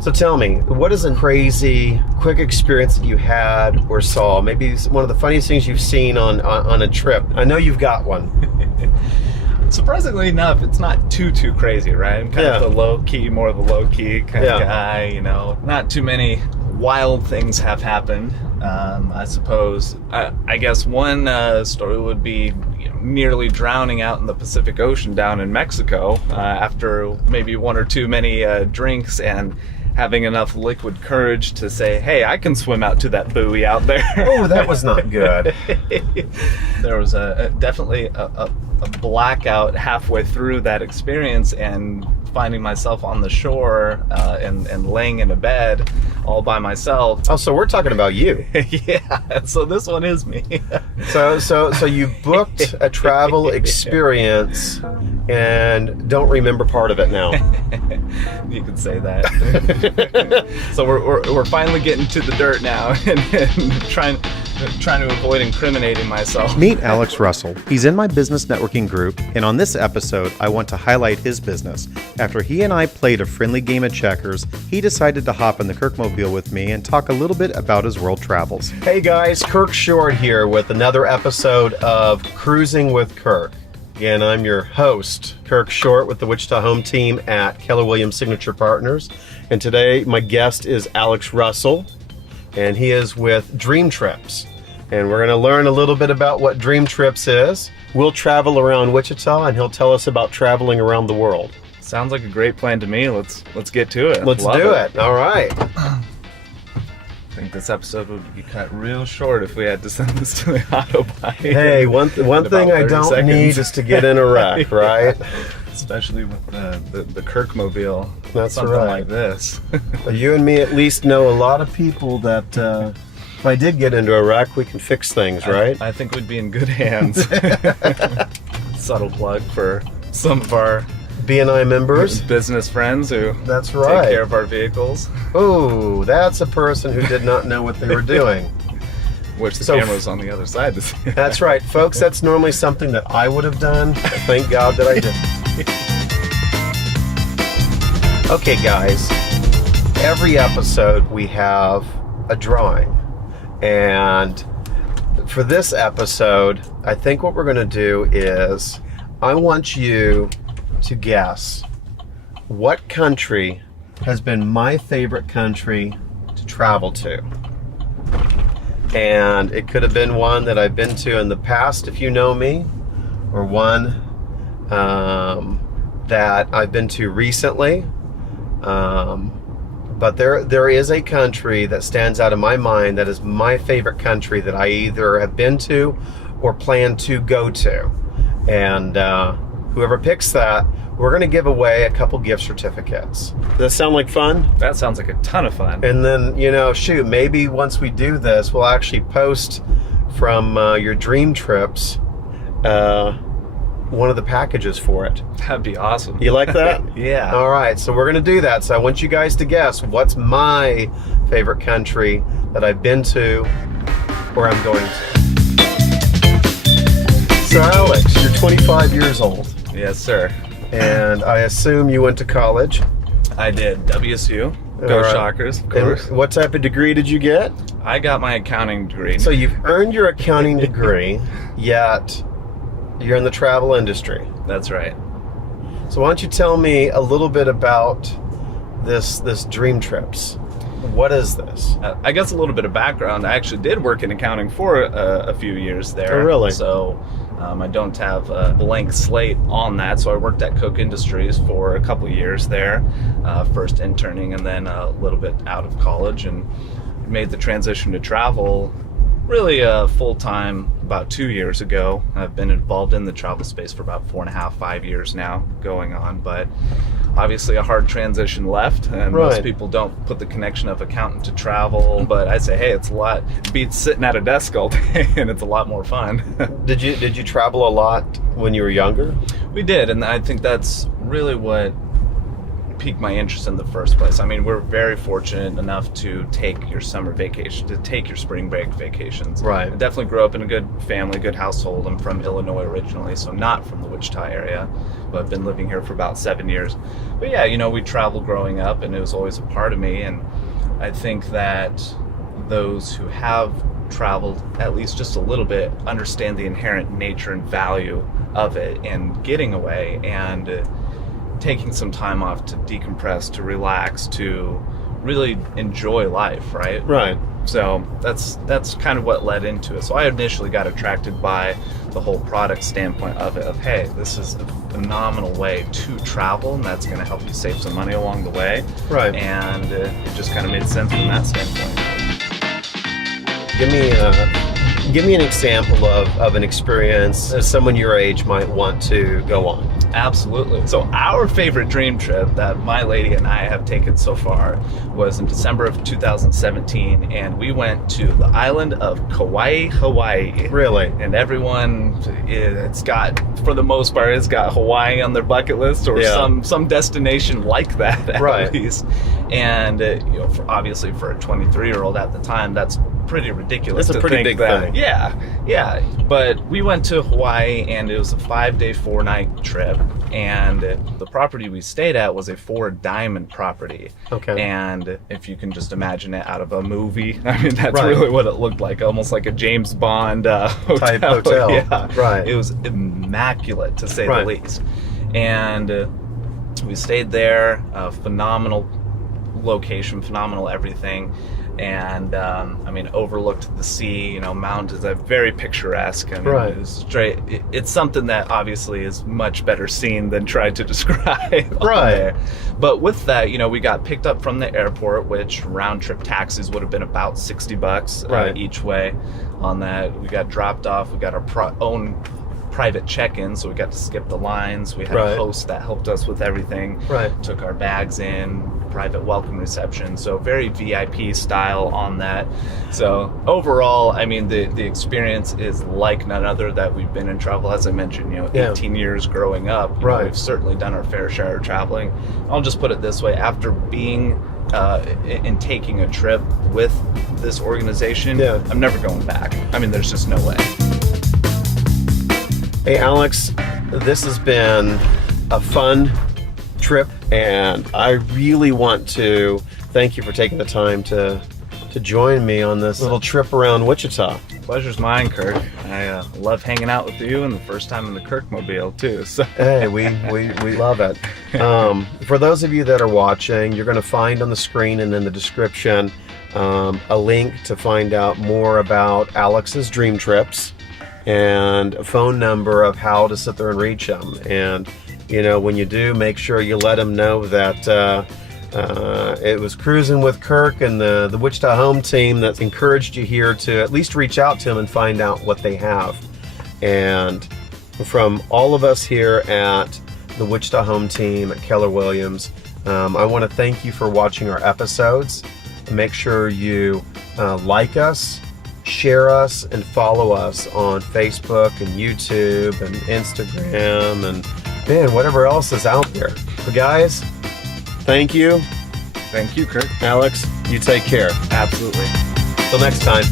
So tell me, what is a crazy, quick experience that you had or saw? Maybe one of the funniest things you've seen on a trip. I know you've got one. Surprisingly enough, it's not too crazy, right? I'm kind of the low-key, more of the low-key kind of guy, you know. Not too many wild things have happened, I suppose. I guess one story would be nearly drowning out in the Pacific Ocean down in Mexico after maybe one or too many drinks and having enough liquid courage to say, hey, I can swim out to that buoy out there. Oh, that was not good. There was definitely a blackout halfway through that experience, and finding myself on the shore and laying in a bed all by myself. Oh, so we're talking about you. Yeah, so this one is me. So you booked a travel experience and don't remember part of it now. You could say that. So we're finally getting to the dirt now and trying to avoid incriminating myself. Meet Alex Russell. He's in my business networking group, and on this episode, I want to highlight his business. After he and I played a friendly game of checkers, he decided to hop in the Kirkmobile with me and talk a little bit about his world travels. Hey guys, Kirk Short here with another episode of Cruising with Kirk. Again, I'm your host, Kirk Short, with the Wichita home team at Keller Williams Signature Partners. And today, my guest is Alex Russell, and he is with Dream Trips. And we're going to learn a little bit about what Dream Trips is. We'll travel around Wichita, and he'll tell us about traveling around the world. Sounds like a great plan to me. Let's get to it. Let's do it. All right. I think this episode would be cut real short if we had to send this to the autobahn. Hey, one thing I don't need is to get in a wreck, right? Especially with the Kirkmobile. That's something right. like this. You and me at least know a lot of people that if I did get into a wreck, we can fix things, right? I think we'd be in good hands. Subtle plug for some of our B&I members, business friends who that's right. take care of our vehicles. Oh, that's a person who did not know what they were doing. Which the camera's on the other side to see. That's right, folks. That's normally something that I would have done. Thank God that I didn't. Okay, guys. Every episode we have a drawing. And for this episode, I think what we're going to do is I want you to guess what country has been my favorite country to travel to. And it could have been one that I've been to in the past, if you know me, or one that I've been to recently. But there is a country that stands out in my mind that is my favorite country that I either have been to or plan to go to. And whoever picks that, we're going to give away a couple gift certificates. Does that sound like fun? That sounds like a ton of fun. And then, maybe once we do this, we'll actually post from your Dream Trips one of the packages for it. That'd be awesome. You like that? Yeah. All right, so we're going to do that. So I want you guys to guess what's my favorite country that I've been to or I'm going to. So Alex, you're 25 years old. Yes, sir. And I assume you went to college. I did. WSU. Go right. Shockers, of course. And what type of degree did you get? I got my accounting degree. So you've earned your accounting degree, yet you're in the travel industry. That's right. So why don't you tell me a little bit about this Dream Trips? What is this? I guess a little bit of background. I actually did work in accounting for a few years there. Oh, really? So I don't have a blank slate on that. So I worked at Coke Industries for a couple of years there, first interning and then a little bit out of college, and made the transition to travel really full-time about 2 years ago. I've been involved in the travel space for about 4.5, 5 years now going on, but obviously a hard transition left, and right. Most people don't put the connection of accountant to travel, but I say, hey, it's a lot, beats sitting at a desk all day, and it's a lot more fun. Did you travel a lot when you were younger? We did, and I think that's really what piqued my interest in the first place. I mean, we're very fortunate enough to take your summer vacation, to take your spring break vacations. Right. I definitely grew up in a good family, good household. I'm from Illinois originally, so not from the Wichita area, but I've been living here for about 7 years. But yeah, you know, we traveled growing up, and it was always a part of me. And I think that those who have traveled at least just a little bit understand the inherent nature and value of it, and getting away and taking some time off to decompress, to relax, to really enjoy life, right? Right. So that's kind of what led into it. So I initially got attracted by the whole product standpoint of it, of, hey, this is a phenomenal way to travel, and that's going to help you save some money along the way. Right. And it just kind of made sense from that standpoint. Give me an example of an experience someone your age might want to go on. Absolutely. So our favorite dream trip that my lady and I have taken so far was in December of 2017, and we went to the island of Kauai, Hawaii. Really? And everyone, it's got, for the most part, it's got Hawaii on their bucket list, or some destination like that at least. And you know, obviously for a 23-year-old at the time, that's pretty ridiculous. It's a pretty big thing. Yeah. But we went to Hawaii, and it was a 5-day, 4-night trip. And the property we stayed at was a 4-diamond property. Okay. And if you can just imagine it out of a movie, I mean, that's really what it looked like, almost like a James Bond hotel. Type hotel. Yeah. Right. It was immaculate, to say the least. And we stayed there, phenomenal location, phenomenal everything. And I mean, overlooked the sea, you know, mountains, very picturesque. And it was straight. It's something that obviously is much better seen than tried to describe. There. But with that, you know, we got picked up from the airport, which round trip taxis would have been about $60 each way. On that, we got dropped off. We got our own private check-in, so we got to skip the lines. We had a host that helped us with everything. Took our bags in, private welcome reception, so very VIP style on that. So overall, I mean, the experience is like none other that we've been in travel. As I mentioned, you know, 18 years growing up, you know, we've certainly done our fair share of traveling. I'll just put it this way: after being in taking a trip with this organization, I'm never going back. I mean, there's just no way. Hey, Alex, this has been a fun trip, and I really want to thank you for taking the time to join me on this little trip around Wichita. Pleasure's mine, Kirk. I love hanging out with you, and the first time in the Kirkmobile too. So hey, we love it. For those of you that are watching, you're going to find on the screen and in the description a link to find out more about Alex's dream trips and a phone number of how to sit there and reach him. And you know, when you do, make sure you let him know that it was Cruising with Kirk and the Wichita home team that encouraged you here to at least reach out to him and find out what they have. And from all of us here at the Wichita home team at Keller Williams, I want to thank you for watching our episodes. Make sure you like us, share us, and follow us on Facebook and YouTube and Instagram and man, whatever else is out there. But guys, thank you. Thank you, Kirk. Alex, you take care. Absolutely. Till next time.